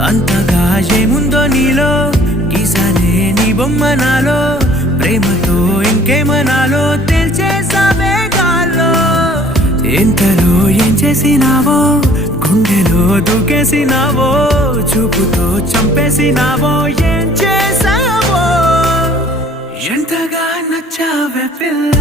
అంతగా ఏముందో నీలో? గీసానే నీ బొమ్మ నాలో? ప్రేమతో ఇంకేమనాలో? తెలిచేసావే గాల్లో ఎంతలో ఏం చేసినావో? గుండెలో దూకేసినావో? చూపుతో చంపేసినావో? ఏం చేసావో ఎంతగా నచ్చావే పిల్ల?